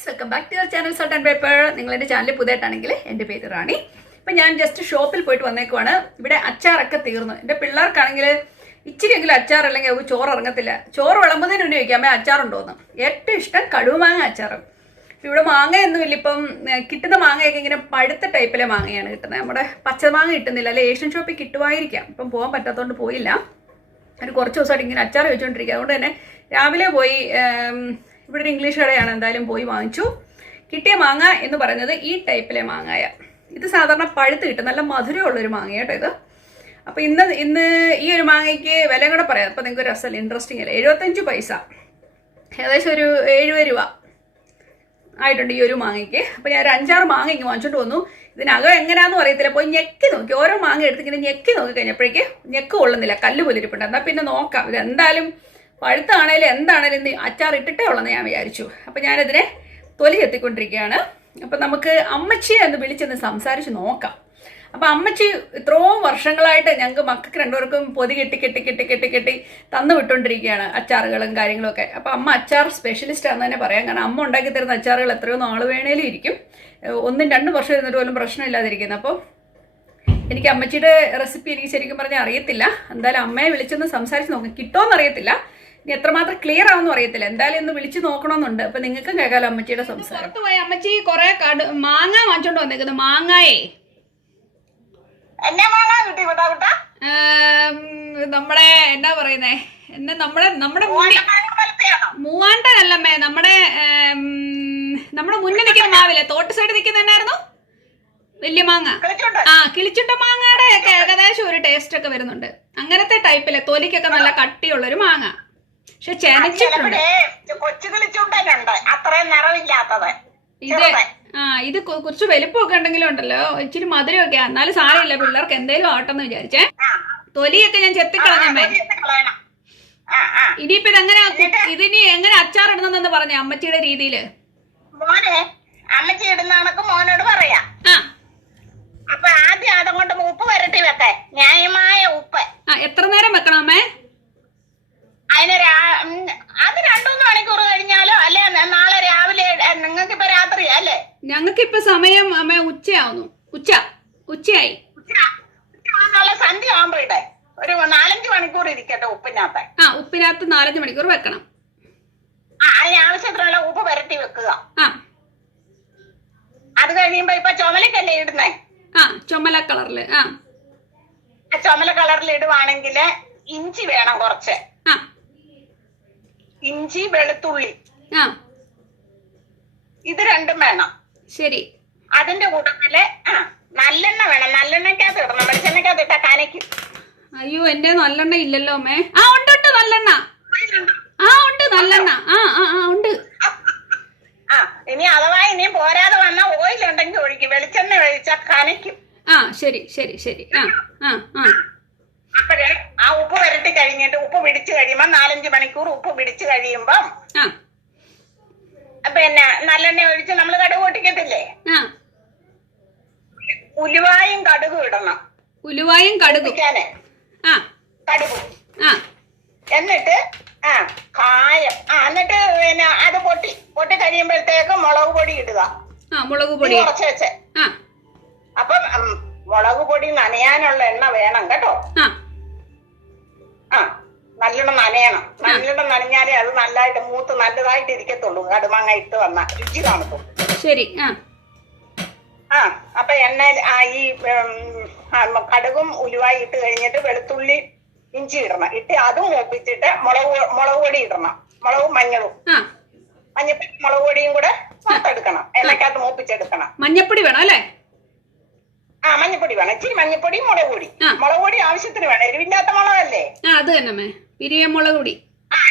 Guys, welcome back to your channel salt and pepper. നിങ്ങൾ എൻ്റെ channel പുതിയതാണെങ്കിൽ എൻ്റെ പേര് റാണി. ഇപ്പം ഞാൻ ജസ്റ്റ് ഷോപ്പിൽ പോയിട്ട് വന്നേക്കുവാണ്. ഇവിടെ അച്ചാറൊക്കെ തീർന്നു. എൻ്റെ പിള്ളേർക്കാണെങ്കിൽ ഇച്ചിരിയെങ്കിലും അച്ചാർ അല്ലെങ്കിൽ അവർക്ക് ചോറ് ഇറങ്ങത്തില്ല. ചോറ് വിളമ്പുന്നതിന് മുന്നേ ചോദിക്കാം അമ്മ അച്ചാറുണ്ടോന്ന്. ഏറ്റവും ഇഷ്ടം കടുമാങ്ങ അച്ചാറ്. ഇവിടെ മാങ്ങയൊന്നുമില്ല. ഇപ്പം കിട്ടുന്ന മാങ്ങയൊക്കെ ഇങ്ങനെ പഴുത്ത ടൈപ്പിലെ മാങ്ങയാണ് കിട്ടുന്നത്. നമ്മുടെ പച്ചമാങ്ങ കിട്ടുന്നില്ല. അല്ലെ ഏഷ്യൻ ഷോപ്പിൽ കിട്ടുമായിരിക്കാം. ഇപ്പം പോകാൻ പറ്റാത്തതുകൊണ്ട് പോയില്ല. ഒരു കുറച്ച് ദിവസമായിട്ട് ഇങ്ങനെ അച്ചാർ വെച്ചുകൊണ്ടിരിക്കുക. അതുകൊണ്ട് തന്നെ രാവിലെ പോയി ഇവിടെ ഒരു ഇംഗ്ലീഷ് കടയാണ്, എന്തായാലും പോയി വാങ്ങിച്ചു. കിട്ടിയ മാങ്ങ എന്ന് പറയുന്നത് ഈ ടൈപ്പിലെ മാങ്ങായ. ഇത് സാധാരണ പഴുത്ത് കിട്ടും, നല്ല മധുരമുള്ളൊരു മാങ്ങ കേട്ടോ ഇത്. അപ്പോൾ ഇന്ന് ഈ ഒരു മാങ്ങയ്ക്ക് വില കൂടെ പറയാം. അപ്പോൾ നിങ്ങൾക്ക് ഒരു രസമല്ല, ഇൻട്രസ്റ്റിംഗ് അല്ലേ. 75 പൈസ, ഏകദേശം ഒരു 70 രൂപ ആയിട്ടുണ്ട് ഈ ഒരു മാങ്ങയ്ക്ക്. അപ്പോൾ ഞാൻ ഒരു 5-6 മാങ്ങ ഇങ്ങനെ വാങ്ങിച്ചോണ്ട് വന്നു. ഇതിനകം എങ്ങനെയാണെന്ന് അറിയത്തില്ല. പോയി ഞെക്കി നോക്കി, ഓരോ മാങ്ങ എടുത്ത് ഇങ്ങനെ ഞെക്കി നോക്കി കഴിഞ്ഞപ്പോഴേക്ക് ഞെക്ക് കൊള്ളുന്നില്ല, കല്ല് പോലെ ഇരിപ്പുണ്ട്. എന്നാൽ പിന്നെ നോക്കാം, ഇത് എന്തായാലും പഴുത്താണേലും എന്താണേലും ഇന്ന് അച്ചാർ ഇട്ടിട്ടേ ഉള്ളെന്ന് ഞാൻ വിചാരിച്ചു. അപ്പം ഞാനിതിനെ തൊലി ചെത്തിക്കൊണ്ടിരിക്കുകയാണ്. അപ്പം നമുക്ക് അമ്മച്ചിയെ ഒന്ന് വിളിച്ചൊന്ന് സംസാരിച്ച് നോക്കാം. അപ്പം അമ്മച്ചി ഇത്രയും വർഷങ്ങളായിട്ട് ഞങ്ങൾക്ക് മക്കൾക്ക് രണ്ടുപേർക്കും പൊതി കെട്ടി തന്നു വിട്ടുകൊണ്ടിരിക്കുകയാണ് അച്ചാറുകളും കാര്യങ്ങളൊക്കെ. അപ്പം അമ്മ അച്ചാർ സ്പെഷ്യലിസ്റ്റ് ആണെന്ന് തന്നെ പറയാം. കാരണം അമ്മ ഉണ്ടാക്കി തരുന്ന അച്ചാറുകൾ എത്രയോ നാൾ വേണേലും ഇരിക്കും. 1-2 വർഷം ഇരുന്നിട്ട് പോലും പ്രശ്നമില്ലാതിരിക്കുന്നത്. അപ്പോൾ എനിക്ക് അമ്മച്ചിയുടെ റെസിപ്പി എനിക്ക് ശരിക്കും പറഞ്ഞാൽ അറിയത്തില്ല. എന്തായാലും അമ്മയെ വിളിച്ചൊന്ന് സംസാരിച്ച് നോക്കാം. കിട്ടുമോയെന്ന് അറിയത്തില്ല, ഇനി എത്രമാത്രം ക്ലിയർ ആവുമെന്ന് അറിയത്തില്ല. എന്തായാലും ഒന്ന് വിളിച്ച് നോക്കണമെന്നുണ്ട്. അപ്പൊ നിങ്ങൾക്കും കേൾക്കാലോ അമ്മച്ചിയുടെ സംസാരം. പുറത്ത് പോയി അമ്മച്ചി കുറെ മാങ്ങ വാങ്ങിച്ചോണ്ട് വന്നേക്കുന്നത്. മാങ്ങായേ നമ്മുടെ എന്താ പറയുന്നേ, നമ്മുടെ മൂവാണ്ടനല്ലമ്മേ, നമ്മുടെ മുന്നിൽ നിൽക്കുന്ന മാവില്ലേ, തോട്ട് സൈഡ് നിൽക്കുന്ന തന്നെയായിരുന്നു വലിയ മാങ്ങ. കിളിച്ചുണ്ട മാങ്ങയുടെ ഒക്കെ ഏകദേശം ഒരു ടേസ്റ്റ് ഒക്കെ വരുന്നുണ്ട്. അങ്ങനത്തെ ടൈപ്പിലെ തൊലിക്കൊക്കെ നല്ല കട്ടിയുള്ളൊരു മാങ്ങ. പക്ഷെ ചെനച്ചിട്ടുണ്ട്. ഇത് കുറച്ച് വലിപ്പമൊക്കെ ഉണ്ടെങ്കിലും ഉണ്ടല്ലോ, ഇച്ചിരി മധുരമൊക്കെ. എന്നാലും സാരമില്ല, പിള്ളേർക്ക് എന്തേലും ആവട്ടെന്ന് വിചാരിച്ചേ. തൊലിയൊക്കെ ഞാൻ ചെത്തിക്കളഞ്ഞമ്മേ. ഇനിയിപ്പോ ഇതിനി എങ്ങനെ അച്ചാർ ഇടുന്നെന്ന് പറഞ്ഞ അമ്മച്ചിയുടെ രീതിയില് അമ്മച്ചി ഇടുന്ന കണക്ക് മോനോട് പറയാ. അപ്പൊ ആദ്യം അതുകൊണ്ട് ഉപ്പ് വരട്ടി വെക്കാൻ, ന്യായമായ ഉപ്പ്. എത്ര നേരം വെക്കണം അമ്മേ? അതിന് അത് 2-3 മണിക്കൂർ കഴിഞ്ഞാലോ അല്ലെ നാളെ രാവിലെ. നിങ്ങൾക്ക് ഇപ്പൊ രാത്രി അല്ലേ? ഞങ്ങൾക്കിപ്പൊ സമയം അമ്മ ഉച്ചയാവുന്നു. ഉച്ചയായി. സന്ധ്യ ആവുമ്പോഴേ ഒരു 4-5 മണിക്കൂർ ഇരിക്കട്ടെ ഉപ്പിനകത്ത്. ഉപ്പിനകത്ത് 4-5 മണിക്കൂർ വെക്കണം. അതിന് ആവശ്യത്തിനുള്ള ഉപ്പ് വരട്ടി വെക്കുക. അത് കഴിയുമ്പോ ഇപ്പൊ ചുമലക്കല്ലേ ഇടുന്നേ? ചുമല കളറില്. ചുമല കളറിൽ ഇടുവാണെങ്കിൽ ഇഞ്ചി വേണം കുറച്ച്. ഇഞ്ചി, വെളുത്തുള്ളി, ഇത് രണ്ടും വേണം. ശരി. അതിന്റെ കൂട്ടത്തില് നല്ലെണ്ണ വേണം. നല്ലെണ്ണക്കകത്ത് ഇടണം, വെളിച്ചെണ്ണക്കകത്ത് ഇട്ടാ കനയ്ക്കും. അയ്യോ, എന്റെ നല്ലെണ്ണ ഇല്ലല്ലോ അമ്മേ. ഉണ്ട് നല്ലെണ്ണ. ഉണ്ട് നല്ലെണ്ണ. ഉണ്ട്. ഇനി അഥവാ ഇനിയും പോരാതെ വന്ന ഓയിൽ ഉണ്ടെങ്കിൽ ഒഴിക്കും. വെളിച്ചെണ്ണ ഒഴിച്ചാ കനയ്ക്കും. ശരി. അപ്പോഴേ ആ ഉപ്പ് വരട്ടി കഴിഞ്ഞിട്ട് ഉപ്പ് പിടിച്ചു കഴിയുമ്പോ 4-5 മണിക്കൂർ ഉപ്പ് പിടിച്ചു കഴിയുമ്പം പിന്നെ നല്ലെണ്ണ ഒഴിച്ച് നമ്മള് കടുക് പൊട്ടിക്കത്തില്ലേ, ഉലുവായും കടുകും ഇടണം. ഉലുവായും കടുകും കടുക്. എന്നിട്ട് കായം. എന്നിട്ട് പിന്നെ അത് പൊട്ടി കഴിയുമ്പോഴത്തേക്ക് മുളക് പൊടി ഇടുക. മുളക് പൊടി കുറച്ച് വെച്ച്. അപ്പം മുളക് പൊടി നനയാനുള്ള എണ്ണ വേണം കേട്ടോ. നല്ലോണം നനയണം. നല്ലോണം നനഞ്ഞാലേ അത് നല്ലതായിട്ട് മൂത്ത് നല്ലതായിട്ട് ഇരിക്കത്തുള്ളൂ. കടുമാങ്ങ ഇട്ട് വന്ന രുചി കാണത്തുള്ളൂ. ശരി. അപ്പൊ എണ്ണ ഈ കടുകും ഉലുവായി ഇട്ട് കഴിഞ്ഞിട്ട് വെളുത്തുള്ളി, ഇഞ്ചി ഇടണം. ഇട്ട് അതും മൂപ്പിച്ചിട്ട് മുളക് പൊടി ഇടണം. മുളകും മഞ്ഞളും, മഞ്ഞപ്പൊടി മുളക് പൊടിയും കൂടെ വറുത്തെടുക്കണം. എണ്ണക്കകത്ത് മൂപ്പിച്ചെടുക്കണം. മഞ്ഞപ്പൊടി വേണം അല്ലേ? മഞ്ഞപ്പൊടി വേണം. ഇച്ചിരി മഞ്ഞപ്പൊടി, മുളക് പൊടി ആവശ്യത്തിന് വേണം. എരിവില്ലാത്ത മുളകല്ലേ? അത് തന്നെ, പിരിയ മുളക് പൊടി.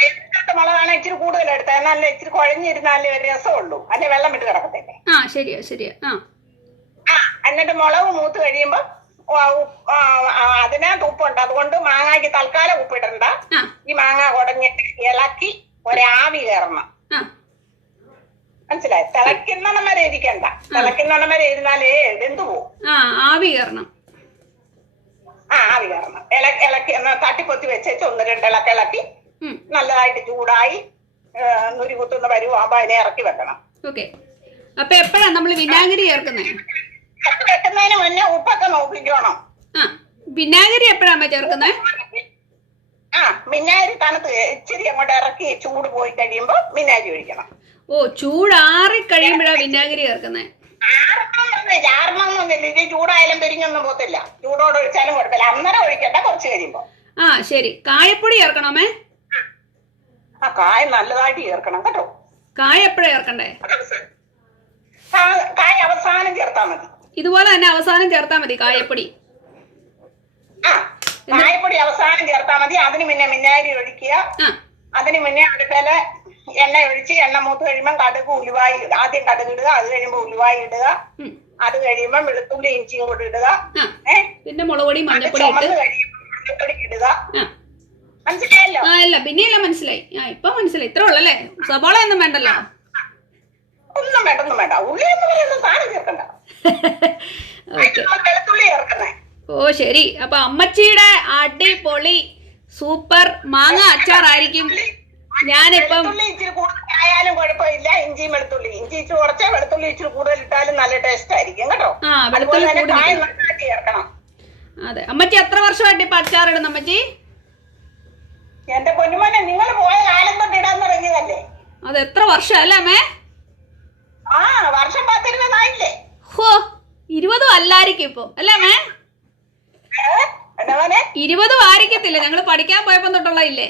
എരിവില്ലാത്ത മുളകാണ് ഇച്ചിരി കൂടുതൽ എടുത്തത്. എന്നാലേ ഇച്ചിരി കുഴഞ്ഞിരുന്നാലേ ഒരു രസമുള്ളൂ, അല്ലെ വെള്ളം വിട്ട് കിടക്കത്തില്ലേ. ശരിയാ. എന്നിട്ട് മുളക് മൂത്ത് കഴിയുമ്പോ അതിനകത്ത് ഉപ്പുണ്ട്. അതുകൊണ്ട് മാങ്ങാക്ക് തൽക്കാലം ഉപ്പിടണ്ട. ഈ മാങ്ങ കുടഞ്ഞിട്ട് ഇളക്കി ഒരാവി കയറണം. മനസ്സിലായി? തിളയ്ക്കുന്നണം വരെ ഇരിക്കണ്ട. തിളയ്ക്കുന്നണം വരെ ഇരുന്നാലേ വെന്തു പോവും. ആവി കയറണം. ആവി കയറണം. ഇളക്കി തട്ടിപ്പൊത്തി വെച്ചേച്ച് 1-2 ഇളക്കി നല്ലതായിട്ട് ചൂടായി നുരി കുത്തുന്ന പരുവാകുമ്പോ അതിനെ ഇറക്കി വെക്കണം. ഓക്കെ. അപ്പൊ എപ്പോഴാ നമ്മൾ വിനാഗിരി ചേർക്കുന്നത്? വെക്കുന്നതിന് മുന്നേ ഉപ്പൊക്കെ നോക്കിക്കോണം. ആ, വിനാഗിരി എപ്പോഴാ അമ്മ ചേർക്കുന്നത്? വിനാഗിരി തണുത്ത് ഇച്ചിരി അങ്ങോട്ട് ഇറക്കി ചൂട് പോയി കഴിയുമ്പോ വിനാഗിരി ഒഴിക്കണം. ഓ, ചൂടാറി കഴിയുമ്പോഴാ വിനാഗിരി ചേർക്കുന്നത്? ചാർന്നൊന്നുമില്ല, ഇത് ചൂടായാലും പിരിഞ്ഞൊന്നും പോത്തില്ല. ചൂടോടെ ഒഴിച്ചാലും കുഴപ്പമില്ല, അന്നേരം ഒഴിക്കണ്ട, കുറച്ച് കഴിയുമ്പോ. ആ ശരി. കായപ്പൊടി ചേർക്കണമേ? കായ നല്ലതായിട്ട് ചേർക്കണം കേട്ടോ. കായ എപ്പോഴാ ചേർക്കണ്ടേ? കായ അവസാനം ചേർത്താ മതി. ഇതുപോലെ തന്നെ അവസാനം ചേർത്താ മതി കായപ്പൊടി? കായപ്പൊടി അവസാനം ചേർത്താ മതി. അതിന് മുന്നേ വിനാഗിരി ഒഴിക്കുക. അതിന് മുന്നേ അടുപ്പേല് എണ്ണ ഒഴിച്ച് എണ്ണ മൂത്ത് കഴിയുമ്പോൾ കടുക് ഉലുവായി, ആദ്യം കടുക് ഇടുക, അത് കഴിയുമ്പോ ഉലുവായി ഇടുക, അത് കഴിയുമ്പോ വെളുത്തുള്ളി ഇഞ്ചിയും കൂടി ഇടുക, പിന്നെ മുളക് പൊടി മഞ്ഞപ്പൊടി ഇടുക. മനസ്സിലായല്ലോ? അല്ല പിന്നെയല്ല, മനസ്സിലായി. ഇപ്പൊ മനസ്സിലായി. ഇത്ര ഉള്ളല്ലേ? സവാള ഒന്നും വേണ്ടല്ലോ? ഒന്നും വേണ്ട, ഒന്നും വേണ്ട. ഉള്ളി എന്ന് പറയുന്നത് സാധനം ചേർക്കണ്ട. വെളുത്തുള്ളി ചേർക്കുന്നേ. ഓ ശരി. അപ്പൊ അമ്മച്ചിയുടെ അടിപൊളി സൂപ്പർ മാങ്ങ അച്ചാറായിരിക്കും. ഞാനിപ്പം ഇച്ചിരി കൂടുതൽ ആയാലും കുഴപ്പമില്ല. ഇഞ്ചിയും വെളുത്തുള്ളി, ഇഞ്ചി ഇച്ചിരി കുറച്ച്, വെളുത്തുള്ളി ഇച്ചിരി കൂടുതൽ ഇട്ടാലും നല്ല ടേസ്റ്റ് ആയിരിക്കും കേട്ടോ. ചേർക്കണം. അതെ. അമ്മച്ചി എത്ര വർഷമായിട്ട് ഇപ്പൊ അച്ചാറിടുന്നു അമ്മച്ചി? എന്റെ പൊന്നുമോനെ, നിങ്ങൾ പോയ കാലം തൊട്ട് ഇടാൻ തുടങ്ങിയതല്ലേ? അത് എത്ര വർഷം അല്ലേ അമ്മേ? വർഷം 10-20 ഹോ, 20 അല്ലായിരിക്കും ഇപ്പൊ അല്ലേ അമ്മേ? 20 ആയിരിക്കത്തില്ല, ഞങ്ങള് പഠിക്കാൻ പോയപ്പോ തൊട്ടുള്ള ഇല്ലേ?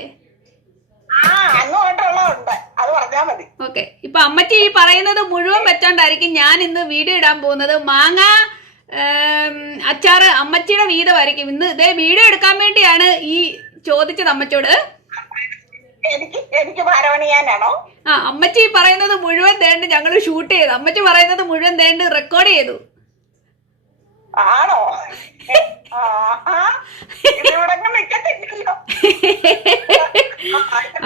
അത് പറഞ്ഞാ മതി. ഓക്കെ. ഇപ്പൊ അമ്മച്ചി ഈ പറയുന്നത് മുഴുവൻ വെച്ചോണ്ടായിരിക്കും ഞാൻ ഇന്ന് വീഡിയോ ഇടാൻ പോകുന്നത്. മാങ്ങ അച്ചാറ് അമ്മച്ചിയുടെ വീതമായിരിക്കും ഇന്ന്. ഇതേ വീഡിയോ എടുക്കാൻ വേണ്ടിയാണ് ഈ ചോദിച്ചത് അമ്മച്ചോട്. എനിക്ക് ഭാരവണിയാനാണോ? അമ്മച്ചി പറയുന്നത് മുഴുവൻ തേണ്ട് ഞങ്ങൾ ഷൂട്ട് ചെയ്തു. അമ്മച്ചി പറയുന്നത് മുഴുവൻ തേണ്ട് റെക്കോർഡ് ചെയ്തു. ആണോ?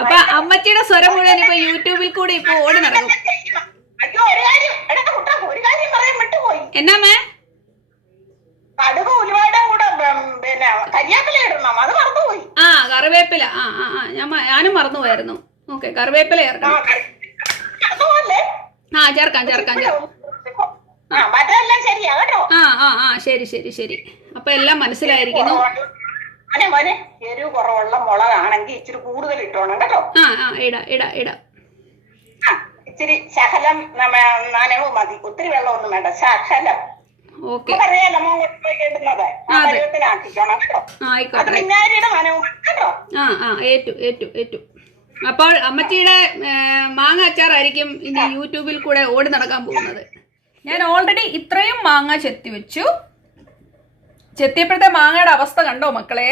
അപ്പൊ അമ്മച്ചിയുടെ സ്വരം മുഴുവൻ ഇപ്പൊ യൂട്യൂബിൽ കൂടെ ഇപ്പൊ ഓടി നടക്കും. എന്നാമേ? കടുക് ഉലുവയുടെയും കൂടെ പിന്നെ കരിവേപ്പില ഇടണം, അത് മറന്നുപോയി. കറിവേപ്പില. ഞാനും മറന്നുപോയായിരുന്നു. ഓക്കെ, കറിവേപ്പില ചേർക്കണം. ചേർക്കാം. ശരി ശരി ശരി. അപ്പൊ എല്ലാം മനസ്സിലായിരിക്കുന്നു. എരിവ് കുറവുള്ള മുളകാണെങ്കിൽ ഇച്ചിരി കൂടുതൽ ഇട്ടോണം കേട്ടോ. ഇടാം. ഇച്ചിരി ശകലം നനവ് മതി, ഒത്തിരി വെള്ളമൊന്നും വേണ്ട, ശകലം. അറിയാലോ ഇടുന്നത്, ആക്കിക്കോണം കേട്ടോ. അത് വിനാഗിരിയുടെ നനവ് കേട്ടോ. ഏറ്റു. അപ്പോൾ അമ്മച്ചിയുടെ മാങ്ങ അച്ചാറായിരിക്കും ഇനി യൂട്യൂബിൽ കൂടെ ഓടി നടക്കാൻ പോകുന്നത്. ഞാൻ ഓൾറെഡി ഇത്രയും മാങ്ങ ചെത്തി വെച്ചു. ചെത്തിയപ്പോഴത്തെ മാങ്ങയുടെ അവസ്ഥ കണ്ടോ മക്കളെ?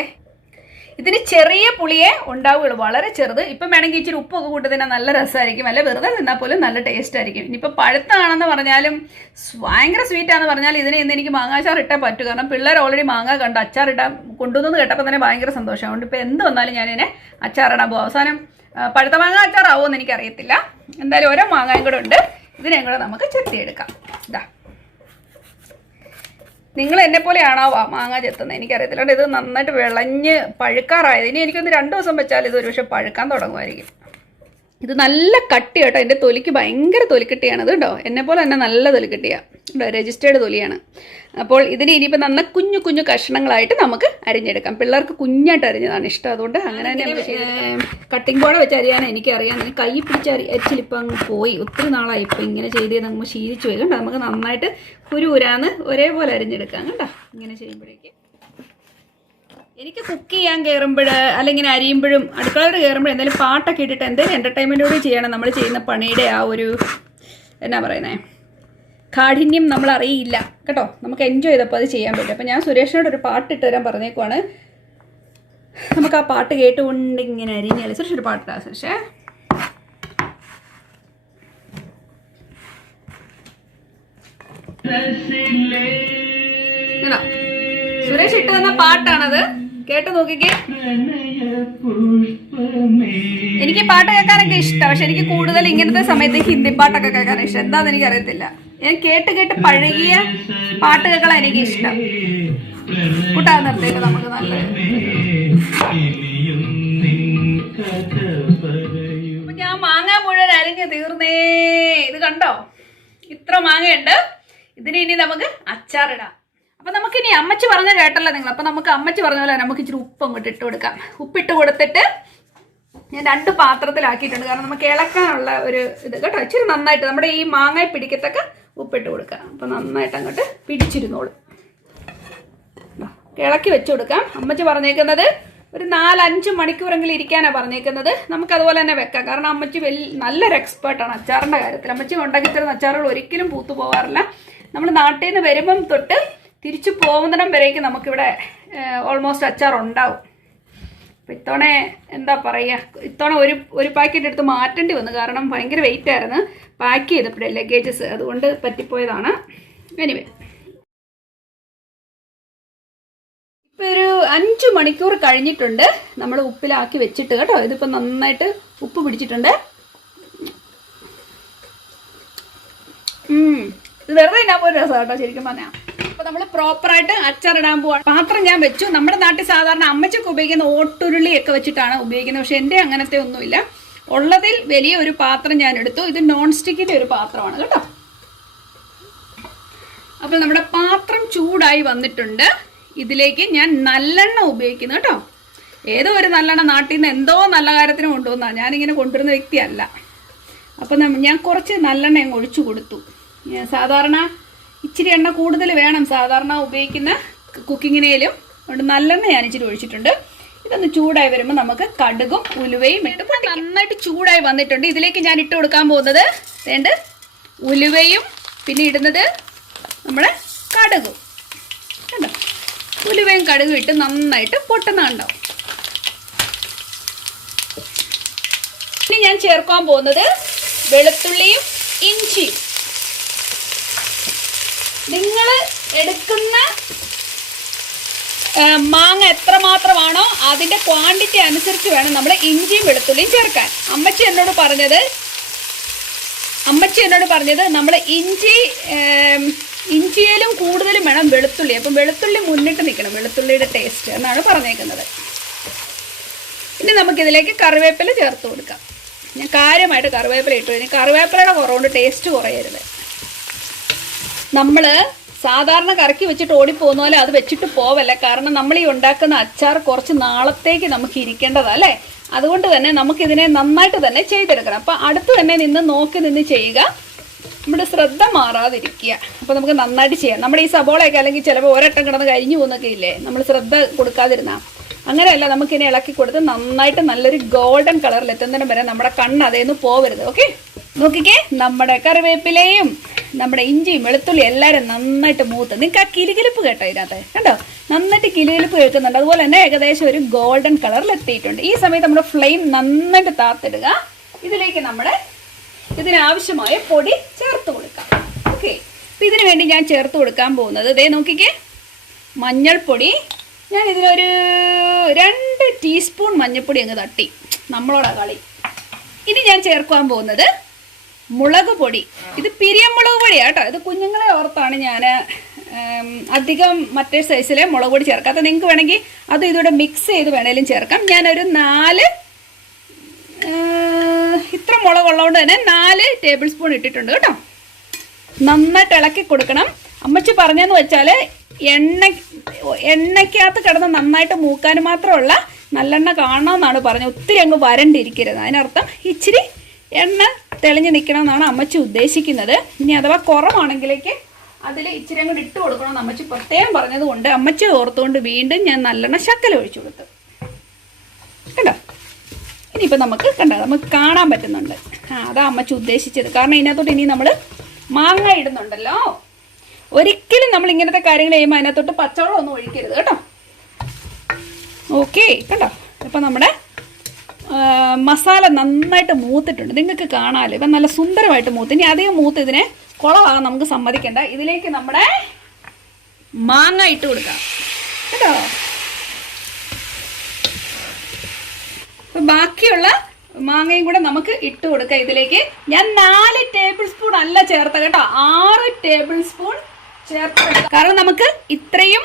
ഇതിന് ചെറിയ പുളിയെ ഉണ്ടാവുകയുള്ളൂ, വളരെ ചെറുത്. ഇപ്പം വേണമെങ്കിൽ ഇച്ചിരി ഉപ്പൊക്കെ കൂട്ടി തന്നെ നല്ല രസമായിരിക്കും, അല്ലെ വെറുതെ നിന്നാൽ പോലും നല്ല ടേസ്റ്റ് ആയിരിക്കും. ഇനിയിപ്പോൾ പഴുത്താണെന്ന് പറഞ്ഞാലും ഭയങ്കര സ്വീറ്റാണെന്ന് പറഞ്ഞാലും ഇതിനെ ഇന്ന് എനിക്ക് മാങ്ങാച്ചാർ ഇട്ടേ പറ്റൂ. കാരണം പിള്ളേർ ഓൾറെഡി മാങ്ങ കണ്ട് അച്ചാറിടാൻ കൊണ്ടുവന്നത് കേട്ടപ്പോൾ തന്നെ ഭയങ്കര സന്തോഷം. അതുകൊണ്ട് ഇപ്പോൾ എന്ത് വന്നാലും ഞാനിതിനെ അച്ചാറിടാൻ പോകും. അവസാനം പഴുത്ത മാങ്ങ അച്ചാറാവുമെന്ന് എനിക്കറിയത്തില്ല. എന്തായാലും ഓരോ മാങ്ങയും കൂടെ ഉണ്ട്, ഇതിനെയും കൂടെ നമുക്ക് ചെത്തിയെടുക്കാം. ഇതാ, നിങ്ങൾ എന്നെ പോലെയാണോ മാങ്ങ ചെത്തുന്നത് എനിക്കറിയത്തില്ല. ഇത് നന്നായിട്ട് വിളഞ്ഞ് പഴുക്കാറായത്. ഇനി എനിക്കൊന്ന് 2 ദിവസം വെച്ചാൽ ഇത് ഒരു പക്ഷേ പഴുക്കാൻ തുടങ്ങുമായിരിക്കും. ഇത് നല്ല കട്ടി കേട്ടോ, എൻ്റെ തൊലിക്ക് ഭയങ്കര തൊലിക്കട്ടിയാണത് കേട്ടോ. എന്നെ പോലെ തന്നെ നല്ല തൊലിക്കട്ടിയാണ് കേട്ടോ, രജിസ്റ്റേർഡ് തൊലിയാണ്. അപ്പോൾ ഇതിന് ഇനിയിപ്പോൾ നന്ന കുഞ്ഞു കുഞ്ഞു കഷ്ണങ്ങളായിട്ട് നമുക്ക് അരിഞ്ഞെടുക്കാം. പിള്ളേർക്ക് കുഞ്ഞായിട്ട് അരിഞ്ഞതാണ് ഇഷ്ടം, അതുകൊണ്ട് അങ്ങനെ തന്നെ കട്ടിംഗ് ബോർഡ് വെച്ച് അരിയാൻ എനിക്കറിയാം. കൈ പിടിച്ച് അരിച്ചിലിപ്പോൾ അങ്ങ് പോയി, ഒത്തിരി നാളായി ഇപ്പോൾ ഇങ്ങനെ ചെയ്ത് നമ്മൾ ശീലിച്ചു വരും കേട്ടോ. നമുക്ക് നന്നായിട്ട് കുരുകുരാന്ന് ഒരേപോലെ അരിഞ്ഞെടുക്കാം കേട്ടോ. ഇങ്ങനെ ചെയ്യുമ്പോഴേക്ക് എനിക്ക് കുക്ക് ചെയ്യാൻ കയറുമ്പോൾ അല്ലെങ്കിൽ അരിയുമ്പോഴും അടുക്കളയോട് കയറുമ്പോൾ എന്തെങ്കിലും പാട്ടൊക്കെ ഇട്ടിട്ട് എന്തെങ്കിലും എൻ്റർടൈൻമെൻറ്റോട് ചെയ്യണം. നമ്മൾ ചെയ്യുന്ന പണിയുടെ ആ ഒരു എന്നാ പറയുന്നത് കാഠിന്യം നമ്മൾ അറിയില്ല കേട്ടോ. നമുക്ക് എൻജോയ് ചെയ്തപ്പോൾ അത് ചെയ്യാൻ പറ്റും. അപ്പോൾ ഞാൻ സുരേഷിനോട് ഒരു പാട്ട് ഇട്ട് തരാൻ പറഞ്ഞേക്കുവാണ്. നമുക്ക് ആ പാട്ട് കേട്ടുകൊണ്ട് ഇങ്ങനെ അരിഞ്ഞാൽ സുരേഷ് ഒരു പാട്ടിട്ടാ സുരേഷേ. സുരേഷ് ഇട്ട് തന്ന പാട്ടാണത്, കേട്ട് നോക്കിക്കേ. എനിക്ക് പാട്ട് കേൾക്കാനൊക്കെ ഇഷ്ടം, പക്ഷെ എനിക്ക് കൂടുതൽ ഇങ്ങനത്തെ സമയത്ത് ഹിന്ദി പാട്ടൊക്കെ കേൾക്കാനാണ് ഇഷ്ടം. എന്താന്ന് എനിക്ക് അറിയത്തില്ല, ഞാൻ കേട്ട് പഴകിയ പാട്ട് കേൾക്കാൻ എനിക്ക് ഇഷ്ടം. കൂട്ടാ നിർത്തിയിട്ട് നമുക്ക് നല്ല ഞാൻ മാങ്ങാ മുഴുവൻ അരിഞ്ഞ് തീർന്നേ. ഇത് കണ്ടോ? ഇത്ര മാങ്ങയുണ്ട്. ഇതിന് ഇനി നമുക്ക് അച്ചാറിടാം. അപ്പം നമുക്കിനി അമ്മച്ചി പറഞ്ഞ കേട്ടല്ലോ നിങ്ങൾ. അപ്പം നമുക്ക് അമ്മച്ചി പറഞ്ഞ പോലെ നമുക്ക് ഇച്ചിരി ഉപ്പ് അങ്ങോട്ട് ഇട്ട് കൊടുക്കാം. ഉപ്പിട്ട് കൊടുത്തിട്ട് ഞാൻ 2 പാത്രത്തിലാക്കിയിട്ടുണ്ട്. കാരണം നമുക്ക് ഇളക്കാനുള്ള ഒരു ഇത് കേട്ടോ. ഇച്ചിരി നന്നായിട്ട് നമ്മുടെ ഈ മാങ്ങ പിടിക്കത്തൊക്കെ ഉപ്പിട്ട് കൊടുക്കാം. അപ്പം നന്നായിട്ട് അങ്ങോട്ട് പിടിച്ചിരുന്നോളൂ. ഇളക്കി വെച്ച് കൊടുക്കാം. അമ്മച്ചി പറഞ്ഞേക്കുന്നത് ഒരു 4-5 മണിക്കൂറെങ്കിലും ഇരിക്കാനാണ് പറഞ്ഞേക്കുന്നത്. നമുക്കതുപോലെ തന്നെ വെക്കാം. കാരണം അമ്മച്ചി നല്ലൊരു എക്സ്പേർട്ടാണ് അച്ചാറിൻ്റെ കാര്യത്തിൽ. അമ്മച്ചി ഉണ്ടാക്കി തരുന്ന അച്ചാറുകൾ ഒരിക്കലും പൂത്തു പോകാറില്ല. നമ്മൾ നാട്ടിൽ നിന്ന് വരുമ്പം തൊട്ട് തിരിച്ചു പോകുന്നിടം വരേക്കും നമുക്കിവിടെ ഓൾമോസ്റ്റ് അച്ചാർ ഉണ്ടാവും. അപ്പം ഇത്തവണ എന്താ പറയുക, ഇത്തവണ ഒരു പാക്കറ്റ് എടുത്ത് മാറ്റേണ്ടി വന്നു. കാരണം ഭയങ്കര വെയിറ്റ് ആയിരുന്നു പാക്ക് ചെയ്തപ്പോഴേ ലഗേജസ്. അതുകൊണ്ട് പറ്റിപ്പോയതാണ്. എനിവേ ഇപ്പം ഒരു 5 മണിക്കൂർ കഴിഞ്ഞിട്ടുണ്ട് നമ്മൾ ഉപ്പിലാക്കി വെച്ചിട്ട് കേട്ടോ. ഇതിപ്പോൾ നന്നായിട്ട് ഉപ്പ് പിടിച്ചിട്ടുണ്ട്. ഇത് വെറുതെ ഇടാൻ പോലും രസം കേട്ടോ ശരിക്കും പറഞ്ഞാൽ. അപ്പോൾ നമ്മൾ പ്രോപ്പറായിട്ട് അച്ചാറിടാൻ പോവാണ്. പാത്രം ഞാൻ വെച്ചു. നമ്മുടെ നാട്ടിൽ സാധാരണ അമ്മച്ചൊക്കെ ഉപയോഗിക്കുന്ന ഓട്ടുരുളിയൊക്കെ വെച്ചിട്ടാണ് ഉപയോഗിക്കുന്നത്. പക്ഷെ എൻ്റെ അങ്ങനത്തെ ഒന്നുമില്ല. ഉള്ളതിൽ വലിയ ഒരു പാത്രം ഞാൻ എടുത്തു. ഇത് നോൺ സ്റ്റിക്കിൻ്റെ ഒരു പാത്രമാണ് കേട്ടോ. അപ്പോൾ നമ്മുടെ പാത്രം ചൂടായി വന്നിട്ടുണ്ട്. ഇതിലേക്ക് ഞാൻ നല്ലെണ്ണ ഉപയോഗിക്കുന്നു കേട്ടോ. ഏതോ ഒരു നല്ലെണ്ണ നാട്ടിൽ നിന്ന് എന്തോ നല്ല കാര്യത്തിന് കൊണ്ടുവന്നാണ്. ഞാനിങ്ങനെ കൊണ്ടുവരുന്ന വ്യക്തിയല്ല. അപ്പം ഞാൻ കുറച്ച് നല്ലെണ്ണ അങ്ങ് ഒഴിച്ചു കൊടുത്തു. സാധാരണ ഇച്ചിരി എണ്ണ കൂടുതൽ വേണം സാധാരണ ഉപയോഗിക്കുന്ന കുക്കിങ്ങിനേലും. അതുകൊണ്ട് നല്ലെണ്ണ ഞാൻ ഇച്ചിരി ഒഴിച്ചിട്ടുണ്ട്. ഇതൊന്ന് ചൂടായി വരുമ്പോൾ നമുക്ക് കടുകും ഉലുവയും ഇട്ട് നന്നായിട്ട് ചൂടായി വന്നിട്ടുണ്ട്. ഇതിലേക്ക് ഞാൻ ഇട്ട് കൊടുക്കാൻ പോകുന്നത് വേണ്ട ഉലുവയും പിന്നെ ഇടുന്നത് നമ്മുടെ കടുകും കണ്ടോ. ഉലുവയും കടുകും ഇട്ട് നന്നായിട്ട് പൊട്ടുന്നുണ്ടാവും. ഇനി ഞാൻ ചേർക്കാൻ പോകുന്നത് വെളുത്തുള്ളിയും ഇഞ്ചിയും. നിങ്ങൾ എടുക്കുന്ന മാങ്ങ എത്രമാത്രമാണോ അതിൻ്റെ ക്വാണ്ടിറ്റി അനുസരിച്ച് വേണം നമ്മൾ ഇഞ്ചിയും വെളുത്തുള്ളിയും ചേർക്കാൻ. അമ്മച്ചി എന്നോട് പറഞ്ഞത് നമ്മൾ ഇഞ്ചിയിലും കൂടുതലും വേണം വെളുത്തുള്ളി. അപ്പം വെളുത്തുള്ളി മുന്നിട്ട് നിൽക്കണം, വെളുത്തുള്ളിയുടെ ടേസ്റ്റ് എന്നാണ് പറഞ്ഞേക്കുന്നത്. ഇനി നമുക്കിതിലേക്ക് കറിവേപ്പില ചേർത്ത് കൊടുക്കാം. ഞാൻ കാര്യമായിട്ട് കറിവേപ്പില ഇട്ടു. ഇനി കറിവേപ്പിലയുടെ കുറവുകൊണ്ട് ടേസ്റ്റ് കുറയരുത്. നമ്മൾ സാധാരണ കറക്കി വെച്ചിട്ട് ഓടിപ്പോകുന്ന പോലെ അത് വെച്ചിട്ട് പോവല്ല. കാരണം നമ്മൾ ഈ ഉണ്ടാക്കുന്ന അച്ചാർ കുറച്ച് നാളത്തേക്ക് നമുക്ക് ഇരിക്കേണ്ടതാണ് അല്ലേ. അതുകൊണ്ട് തന്നെ നമുക്കിതിനെ നന്നായിട്ട് തന്നെ ചെയ്തെടുക്കണം. അപ്പം അടുത്ത് തന്നെ നോക്കി നിന്ന് ചെയ്യുക. നമ്മുടെ ശ്രദ്ധ മാറാതിരിക്കുക. അപ്പോൾ നമുക്ക് നന്നായിട്ട് ചെയ്യാം. നമ്മുടെ ഈ സബോളയൊക്കെ അല്ലെങ്കിൽ ചിലപ്പോൾ ഒരട്ടം കിടന്ന് കഴിഞ്ഞു പോകുന്നൊക്കെ ഇല്ലേ, നമ്മൾ ശ്രദ്ധ കൊടുക്കാതിരുന്നാൽ. അങ്ങനെയല്ല, നമുക്കിനി ഇളക്കി കൊടുത്ത് നന്നായിട്ട് നല്ലൊരു ഗോൾഡൻ കളറിൽ എത്തുന്നതിന് വരെ നമ്മുടെ കണ്ണ് അതേന്ന് പോവരുത്. ഓക്കെ, നോക്കിക്കേ, നമ്മുടെ കറിവേപ്പിലയും നമ്മുടെ ഇഞ്ചിയും വെളുത്തുള്ളി എല്ലാവരും നന്നായിട്ട് മൂത്ത്. നിങ്ങൾക്ക് ആ കിലുകിലിപ്പ് കേട്ടോ ഇതിനകത്ത് കണ്ടോ, നന്നായിട്ട് കിലുകിലിപ്പ് കേൾക്കുന്നുണ്ട്. അതുപോലെ തന്നെ ഏകദേശം ഒരു ഗോൾഡൻ കളറിൽ എത്തിയിട്ടുണ്ട്. ഈ സമയത്ത് നമ്മുടെ ഫ്ലെയിം നന്നായിട്ട് താത്തിടുക. ഇതിലേക്ക് നമ്മുടെ ഇതിനാവശ്യമായ പൊടി ചേർത്ത് കൊടുക്കാം. ഓക്കെ, അപ്പം ഇതിനു വേണ്ടി ഞാൻ ചേർത്ത് കൊടുക്കാൻ പോകുന്നത് ദേ നോക്കിക്കേ, മഞ്ഞൾപ്പൊടി. ഞാൻ ഇതിനൊരു 2 ടീസ്പൂൺ മഞ്ഞൾപ്പൊടി അങ്ങ് തട്ടി, നമ്മളോടാ കളി. ഇനി ഞാൻ ചേർക്കാൻ പോകുന്നത് മുളക് പൊടി. ഇത് പിരിയമുളക് പൊടിയാണ് കേട്ടോ. ഇത് കുഞ്ഞുങ്ങളെ ഓർത്താണ് ഞാൻ അധികം മറ്റേ സൈസിലെ മുളക് പൊടി ചേർക്കാത്ത. നിങ്ങൾക്ക് വേണമെങ്കിൽ അത് ഇതോടെ മിക്സ് ചെയ്ത് വേണേലും ചേർക്കാം. ഞാനൊരു 4 ഇത്ര മുളക് ഉള്ളതുകൊണ്ട് തന്നെ 4 ടേബിൾ സ്പൂൺ ഇട്ടിട്ടുണ്ട് കേട്ടോ. നന്നായിട്ട് ഇളക്കി കൊടുക്കണം. അമ്മച്ചി പറഞ്ഞതെന്ന് വെച്ചാൽ എണ്ണയ്ക്കകത്ത് കിടന്ന് നന്നായിട്ട് മൂക്കാൻ മാത്രമുള്ള നല്ലെണ്ണ കാണണമെന്നാണ് പറഞ്ഞത്. ഒത്തിരി അങ്ങ് വരണ്ടിരിക്കരുത്. അതിനർത്ഥം ഇച്ചിരി എണ്ണ തെളിഞ്ഞ് നിൽക്കണമെന്നാണ് അമ്മച്ചി ഉദ്ദേശിക്കുന്നത്. ഇനി അഥവാ കുറവാണെങ്കിലേക്ക് അതിൽ ഇച്ചിരി അങ്ങോട്ട് ഇട്ട് കൊടുക്കണമെന്ന് അമ്മച്ചി പ്രത്യേകം പറഞ്ഞതുകൊണ്ട് അമ്മച്ചി ഓർത്തുകൊണ്ട് വീണ്ടും ഞാൻ നല്ലെണ്ണ ശക്കല ഒഴിച്ചു കൊടുത്തു കേട്ടോ. ഇനിയിപ്പോൾ നമുക്ക് നമുക്ക് കാണാൻ പറ്റുന്നുണ്ട്. അതാ അമ്മച്ചി ഉദ്ദേശിച്ചത്. കാരണം ഇതിനകത്തോട്ട് ഇനി നമ്മൾ മാങ്ങ ഇടുന്നുണ്ടല്ലോ. ഒരിക്കലും നമ്മൾ ഇങ്ങനത്തെ കാര്യങ്ങൾ ചെയ്യുമ്പോൾ അതിനകത്തോട്ട് പച്ചവെള്ളം ഒന്നും ഒഴിക്കരുത് കേട്ടോ. ഓക്കെ, കേട്ടോ. അപ്പം നമ്മുടെ മസാല നന്നായിട്ട് മൂത്തിട്ടുണ്ട്, നിങ്ങൾക്ക് കാണാമല്ലോ. ഇപ്പം നല്ല സുന്ദരമായിട്ട് മൂത്ത്. ഇനി അധികം മൂത്ത് ഇതിനെ കുളമാകാൻ നമുക്ക് സമ്മതിക്കേണ്ട. ഇതിലേക്ക് നമ്മുടെ മാങ്ങ ഇട്ട് കൊടുക്കാം കേട്ടോ. അപ്പം ബാക്കിയുള്ള മാങ്ങയും കൂടെ നമുക്ക് ഇട്ട് കൊടുക്കാം ഇതിലേക്ക്. ഞാൻ 4 ടേബിൾ സ്പൂൺ അല്ല ചേർത്ത കേട്ടോ, 6 ടേബിൾ സ്പൂൺ ചേർത്ത്. കാരണം നമുക്ക് ഇത്രയും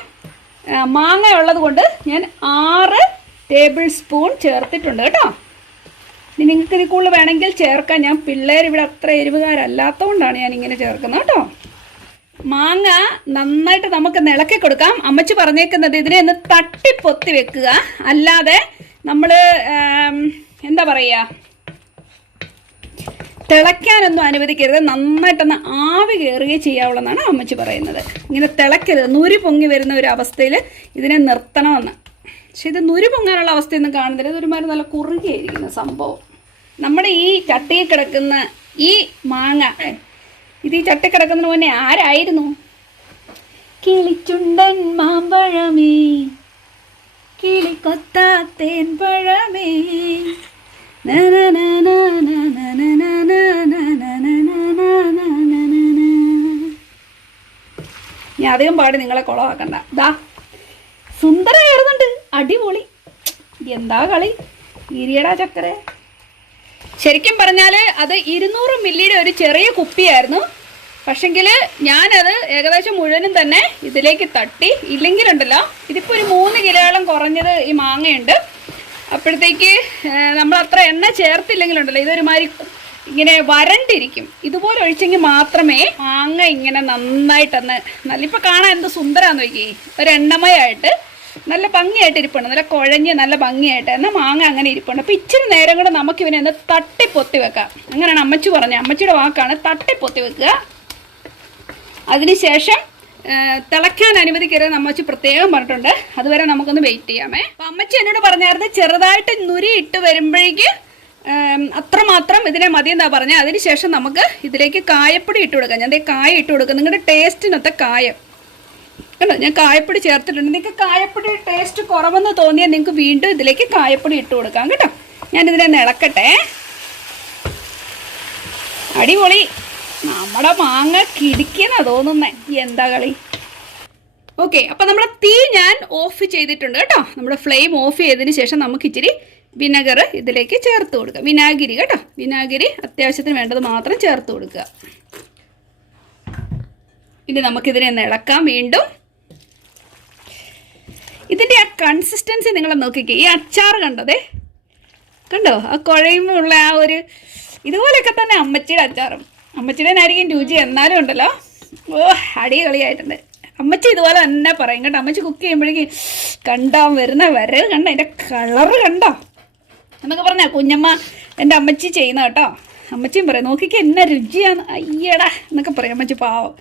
മാങ്ങ ഉള്ളത് കൊണ്ട് ഞാൻ 6 ടേബിൾ സ്പൂൺ ചേർത്തിട്ടുണ്ട് കേട്ടോ. ഇനി നിങ്ങൾക്ക് ഇതിൽ കൂടുതൽ വേണമെങ്കിൽ ചേർക്കാം. ഞാൻ പിള്ളേർ ഇവിടെ അത്ര എരിവുകാരല്ലാത്തതുകൊണ്ടാണ് ഞാൻ ഇങ്ങനെ ചേർക്കുന്നത് കേട്ടോ. മാങ്ങ നന്നായിട്ട് നമുക്ക് ഇളക്കി കൊടുക്കാം. അമ്മച്ചി പറഞ്ഞേക്കുന്നത് ഇതിനെ ഒന്ന് തട്ടിപ്പൊത്തി വെക്കുക, അല്ലാതെ നമ്മൾ എന്താ പറയുക, തിളയ്ക്കാനൊന്നും അനുവദിക്കരുത്. നന്നായിട്ടൊന്ന് ആവി കയറുകയും ചെയ്യാവുള്ളതാണ് അമ്മച്ചി പറയുന്നത്. ഇങ്ങനെ തിളക്കരുത്, നുരി പൊങ്ങി വരുന്ന ഒരു അവസ്ഥയിൽ ഇതിനെ നിർത്തണമെന്ന്. പക്ഷെ ഇത് നുരി പൊങ്ങാനുള്ള അവസ്ഥയൊന്നും കാണുന്നില്ല. ഇതൊരുമാതിരി നല്ല കുറുകിയായിരിക്കുന്ന സംഭവം. നമ്മുടെ ഈ ചട്ടിയിൽ കിടക്കുന്ന ഈ മാങ്ങ, ഇത് ഈ ചട്ടി കിടക്കുന്നതിന് മുന്നേ ആരായിരുന്നു? കിളിച്ചുണ്ടൻ മാമ്പഴമേ, കിളിക്കൊത്താത്തേൻ പഴമേ, ഞാൻ അധികം പാടി നിങ്ങളെ കുളമാക്കണ്ട. ദാ സുന്ദരമായിരുന്നുണ്ട്, അടിപൊളി. എന്താ കളി, ഇരിയടാ ചക്കര. ശരിക്കും പറഞ്ഞാൽ അത് 200 മില്ലിയുടെ ഒരു ചെറിയ കുപ്പിയായിരുന്നു. പക്ഷെങ്കിൽ ഞാനത് ഏകദേശം മുഴുവനും തന്നെ ഇതിലേക്ക് തട്ടി. ഇല്ലെങ്കിലുണ്ടല്ലോ, ഇതിപ്പോൾ ഒരു 3 കിലോയോളം കുറഞ്ഞത് ഈ മാങ്ങയുണ്ട്. അപ്പോഴത്തേക്ക് നമ്മൾ അത്ര എണ്ണ ചേർത്തില്ലെങ്കിലുണ്ടല്ലോ, ഇതൊരുമാതിരി ഇങ്ങനെ വരണ്ടിരിക്കും. ഇതുപോലെ ഒഴിച്ചെങ്കിൽ മാത്രമേ മാങ്ങ ഇങ്ങനെ നന്നായിട്ടൊന്ന് ഇപ്പം കാണാൻ എന്ത് സുന്ദരമാണെന്ന് നോക്കി, ഒരു എണ്ണമയായിട്ട് നല്ല ഭംഗിയായിട്ട് ഇരിപ്പുണ്ട്, നല്ല കുഴഞ്ഞ് നല്ല ഭംഗിയായിട്ട്. എന്നാൽ മാങ്ങ അങ്ങനെ ഇരിപ്പുണ്ട്. അപ്പോൾ ഇച്ചിരി നേരം കൂടെ നമുക്കിവനെ ഒന്ന് തട്ടിപ്പൊത്തി വെക്കാം. അങ്ങനെയാണ് അമ്മച്ചി പറഞ്ഞത്, അമ്മച്ചിയുടെ വാക്കാണ് തട്ടിപ്പൊത്തി വെക്കുക. അതിനുശേഷം തിളയ്ക്കാൻ അനുവദിക്കരുത് അമ്മച്ചി പ്രത്യേകം പറഞ്ഞിട്ടുണ്ട്. അതുവരെ നമുക്കൊന്ന് വെയിറ്റ് ചെയ്യാമേ. അപ്പം അമ്മച്ചി എന്നോട് പറഞ്ഞായിരുന്നു ചെറുതായിട്ട് നുരി ഇട്ട് വരുമ്പോഴേക്ക് അത്രമാത്രം ഇതിനെ മതി എന്നാ പറഞ്ഞത്. അതിനുശേഷം നമുക്ക് ഇതിലേക്ക് കായപ്പൊടി ഇട്ട് കൊടുക്കാം. ഞാൻ കായം ഇട്ട് കൊടുക്കാം, നിങ്ങളുടെ ടേസ്റ്റിനൊത്ത കായം കണ്ടോ. ഞാൻ കായപ്പൊടി ചേർത്തിട്ടുണ്ട്. നിങ്ങൾക്ക് കായപ്പൊടി ടേസ്റ്റ് കുറവെന്ന് തോന്നിയാൽ നിങ്ങൾക്ക് വീണ്ടും ഇതിലേക്ക് കായപ്പൊടി ഇട്ട് കൊടുക്കാം കേട്ടോ. ഞാനിതിനെ ഇളക്കട്ടെ. അടിപൊളി, നമ്മുടെ മാങ്ങ കിടിക്കെന്നാ തോന്നുന്നേ. എന്താ കളി. ഓക്കെ, അപ്പം നമ്മുടെ തീ ഞാൻ ഓഫ് ചെയ്തിട്ടുണ്ട് കേട്ടോ. നമ്മുടെ ഫ്ലെയിം ഓഫ് ചെയ്തതിന് ശേഷം നമുക്ക് ഇച്ചിരി വിനെഗർ ഇതിലേക്ക് ചേർത്ത് കൊടുക്കുക. വിനാഗിരി കേട്ടോ, വിനാഗിരി അത്യാവശ്യത്തിന് വേണ്ടത് മാത്രം ചേർത്ത് കൊടുക്കുക. ഇനി നമുക്കിതിനെ ഒന്ന് ഇളക്കാം വീണ്ടും. ഇതിൻ്റെ ആ കൺസിസ്റ്റൻസി നിങ്ങൾ നോക്കിക്കേ. ഈ അച്ചാർ കണ്ടതേ കണ്ടോ, ആ കുഴയുമുള്ള ആ ഒരു ഇതുപോലെയൊക്കെ തന്നെ അമ്മച്ചിയുടെ അച്ചാറും. അമ്മച്ചിയുടെ ആയിരിക്കും രുചി, എന്നാലും ഉണ്ടല്ലോ അടിപൊളിയായിട്ടുണ്ട്. അമ്മച്ചി ഇതുപോലെ തന്നെ പറയും കേട്ടോ. അമ്മച്ചി കുക്ക് ചെയ്യുമ്പോഴേക്ക് കണ്ടോ വരുന്ന വരവ് കണ്ടോ, അതിൻ്റെ കളറ് കണ്ടോ എന്നൊക്കെ പറഞ്ഞാൽ കുഞ്ഞമ്മ എൻ്റെ അമ്മച്ചി ചെയ്യുന്ന കേട്ടോ. അമ്മച്ചിയും പറയും നോക്കിക്കേ എന്നാ രുചിയാണ്, അയ്യടാ എന്നൊക്കെ പറയും അമ്മച്ചി. പാവം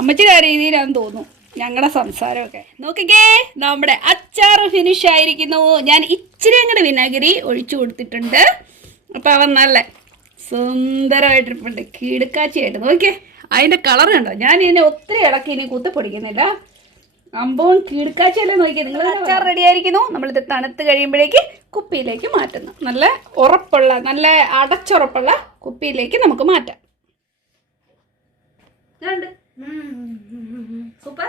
അമ്മച്ചിയുടെ ആ രീതിയിലാണെന്ന് തോന്നുന്നു ഞങ്ങളുടെ സംസാരമൊക്കെ. നോക്കിക്കേ, നമ്മുടെ അച്ചാർ ഫിനിഷ് ആയിരിക്കുന്നു. ഞാൻ ഇച്ചിരി അങ്ങോട്ട് വിനാഗിരി ഒഴിച്ചു കൊടുത്തിട്ടുണ്ട്. അപ്പം അവൻ നല്ല സുന്ദരമായിട്ടിരിപ്പുണ്ട്, കിടുക്കാച്ചിയായിട്ട്. നോക്കിയേ അതിൻ്റെ കളർ കണ്ടോ. ഞാൻ ഇതിനെ ഒത്തിരി ഇളക്കി ഇനി കുത്തിപ്പൊടിക്കുന്നില്ല. അമ്പവും കിടുക്കാച്ചിയല്ലേ നോക്കിയേ. നിങ്ങൾ അച്ചാർ റെഡി ആയിരിക്കുന്നു. നമ്മളിത് തണുത്ത് കഴിയുമ്പോഴേക്ക് കുപ്പിയിലേക്ക് മാറ്റുന്നു. നല്ല ഉറപ്പുള്ള, നല്ല അടച്ചുറപ്പുള്ള കുപ്പിയിലേക്ക് നമുക്ക് മാറ്റാം. സൂപ്പർ,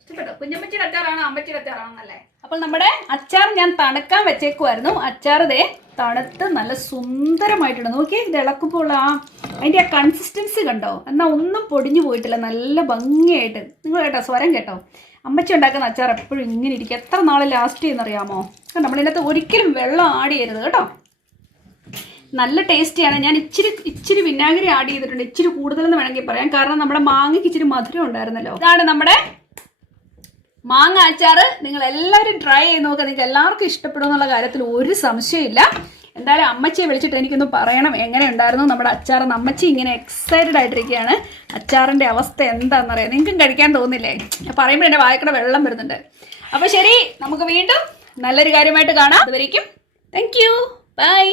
ഇഷ്ടപ്പെട്ടോ? കുഞ്ഞമ്മച്ചിയുടെ അച്ചാറാണോ അമ്മച്ചിയുടെ അച്ചാറാണല്ലേ? അപ്പോൾ നമ്മുടെ അച്ചാർ ഞാൻ തണുക്കാൻ വെച്ചേക്കുമായിരുന്നു. അച്ചാർ ദേ തണുത്ത് നല്ല സുന്ദരമായിട്ടുണ്ട്. നോക്കിയേ, ഇത് ഇളക്കുമ്പോൾ അതിൻ്റെ ആ കൺസിസ്റ്റൻസി കണ്ടോ. എന്നാൽ ഒന്നും പൊടിഞ്ഞു പോയിട്ടില്ല, നല്ല ഭംഗിയായിട്ട്. നിങ്ങൾ കേട്ടോ, സ്വരം കേട്ടോ. അമ്മച്ചി ഉണ്ടാക്കുന്ന അച്ചാർ എപ്പോഴും ഇങ്ങനെ ഇരിക്കും. എത്ര നാൾ ലാസ്റ്റ് ചെയ്യുന്നറിയാമോ? നമ്മളിതിനകത്ത് ഒരിക്കലും വെള്ളം ആഡ് ചെയ്യരുത് കേട്ടോ. നല്ല ടേസ്റ്റിയാണ്. ഞാൻ ഇച്ചിരി വിനാഗിരി ആഡ് ചെയ്തിട്ടുണ്ട്, ഇച്ചിരി കൂടുതലെന്ന് വേണമെങ്കിൽ പറയാം. കാരണം നമ്മുടെ മാങ്ങയ്ക്ക് ഇച്ചിരി മധുരം ഉണ്ടായിരുന്നല്ലോ. ഇതാണ് നമ്മുടെ മാങ്ങ അച്ചാർ. നിങ്ങൾ എല്ലാവരും ട്രൈ ചെയ്ത് നോക്കുക. നിങ്ങൾക്ക് എല്ലാവർക്കും ഇഷ്ടപ്പെടും എന്നുള്ള കാര്യത്തിൽ ഒരു സംശയമില്ല. എന്തായാലും അമ്മച്ചിയെ വിളിച്ചിട്ട് എനിക്കൊന്ന് പറയണം എങ്ങനെ ഉണ്ടായിരുന്നു നമ്മുടെ അച്ചാർ. അമ്മച്ചി ഇങ്ങനെ എക്സൈറ്റഡ് ആയിട്ടിരിക്കുകയാണ്. അച്ചാറിൻ്റെ അവസ്ഥ എന്താണെന്നറിയാം. നിങ്ങൾക്കും കഴിക്കാൻ തോന്നില്ലേ? പറയുമ്പോൾ എൻ്റെ വായക്കട വെള്ളം വരുന്നുണ്ട്. അപ്പോൾ ശരി, നമുക്ക് വീണ്ടും നല്ലൊരു കാര്യമായിട്ട് കാണാം. അതുവരേക്കും താങ്ക് യു, ബൈ.